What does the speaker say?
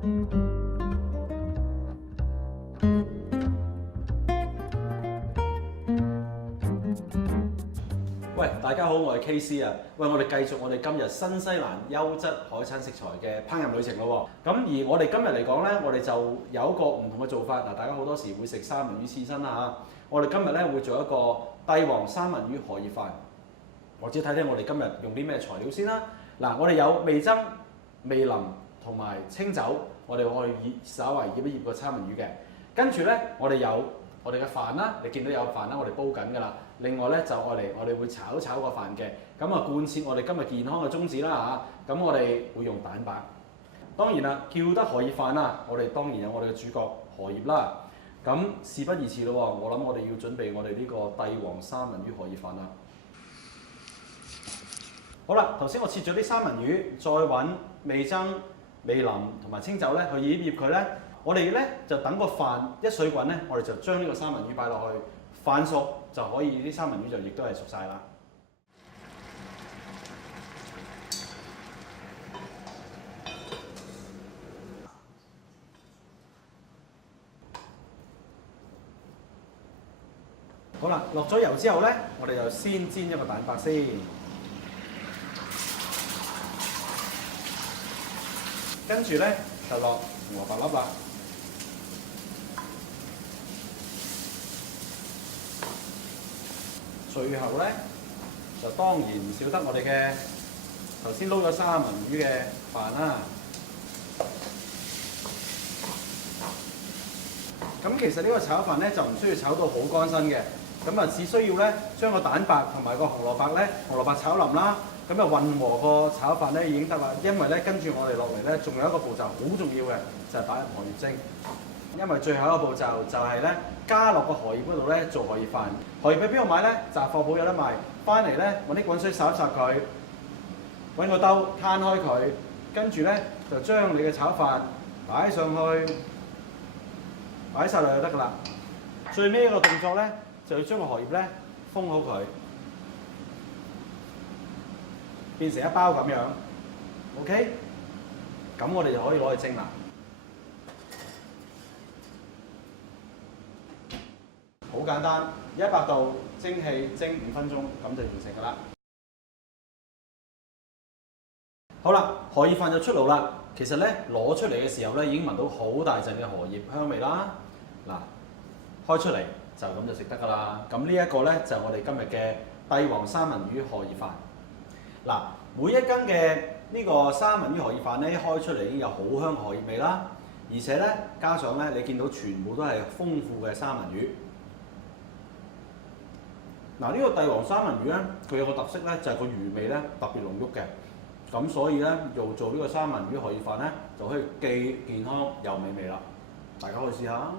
喂，大家好，我係 KC 啊！喂，我哋繼續我哋今日新西蘭優質海產食材嘅烹飪旅程咯喎。咁而我哋今日嚟講咧，我哋就有一個唔同嘅做法。嗱，大家好多時會食三文魚刺身啦嚇，我哋今日咧會做一個帝王三文魚荷葉飯。或者睇睇我哋今日用啲咩材料先啦。嗱，我哋有味噌、味淋同埋清酒，我哋可以稍為醃一醃個三文魚嘅。跟住咧，我哋有我哋嘅飯啦，你見到有飯啦，我哋煲緊㗎啦。另外咧就愛嚟，我哋會炒個飯嘅，咁啊貫徹我哋今日健康嘅宗旨啦嚇。咁我哋會用蛋白，當然啦，叫得荷葉飯啦，我哋當然有我哋嘅主角荷葉啦。咁事不宜遲咯喎，我諗我哋要準備我哋呢個帝王三文魚荷葉飯啦。好啦，頭先我切咗啲三文魚，再揾味噌、味淋同埋清酒咧去醃佢咧。我哋咧就等個飯一水滾咧，我哋就將呢個三文魚擺落去，飯熟就可以，啲三文魚就亦都係熟晒啦。好啦，落咗油之後咧，我哋就先煎一個蛋白先，跟住咧就落紅蘿蔔粒啦。最後咧就當然唔少得我哋嘅頭先撈咗三文魚嘅飯啦。咁其實呢個炒飯咧就唔需要炒到好乾身嘅，咁啊只需要咧將個蛋白同埋個紅蘿蔔咧紅蘿蔔炒腍啦，咁啊混和個炒飯咧已經得啦。因為咧跟住我哋落嚟咧仲有一個步驟好重要嘅，就係擺入荷葉蒸。因為最後一個步驟就係咧加落個荷葉嗰度咧做荷葉飯。荷葉喺邊度買咧？雜貨鋪有得賣。翻嚟咧揾啲滾水烚一烚佢，揾個兜攤開佢，跟住咧就將你嘅炒飯擺上去，擺晒落去就得㗎啦。最尾一個動作咧就要將個荷葉咧封好佢，變成一包咁樣。OK， 咁我哋就可以攞去蒸啦。好簡單，100度蒸氣蒸5分鐘，咁就完成㗎啦。好啦，荷葉飯就出爐啦。其實咧攞出嚟嘅時候咧，已經聞到好大陣嘅荷葉香味啦。嗱，開出嚟就咁就食得㗎啦。咁呢一個咧就係我哋今日嘅帝王三文魚荷葉飯。嗱，每一羹嘅呢個三文魚荷葉飯咧，一開出嚟已經有好香荷葉味啦。而且咧加上咧，你見到全部都係豐富嘅三文魚。嗱，呢個帝王三文魚咧，佢有個特色咧，就係個魚味咧特別濃郁嘅。咁所以咧，又做呢個三文魚荷葉飯咧，就可以既健康又美味啦。大家可以試下。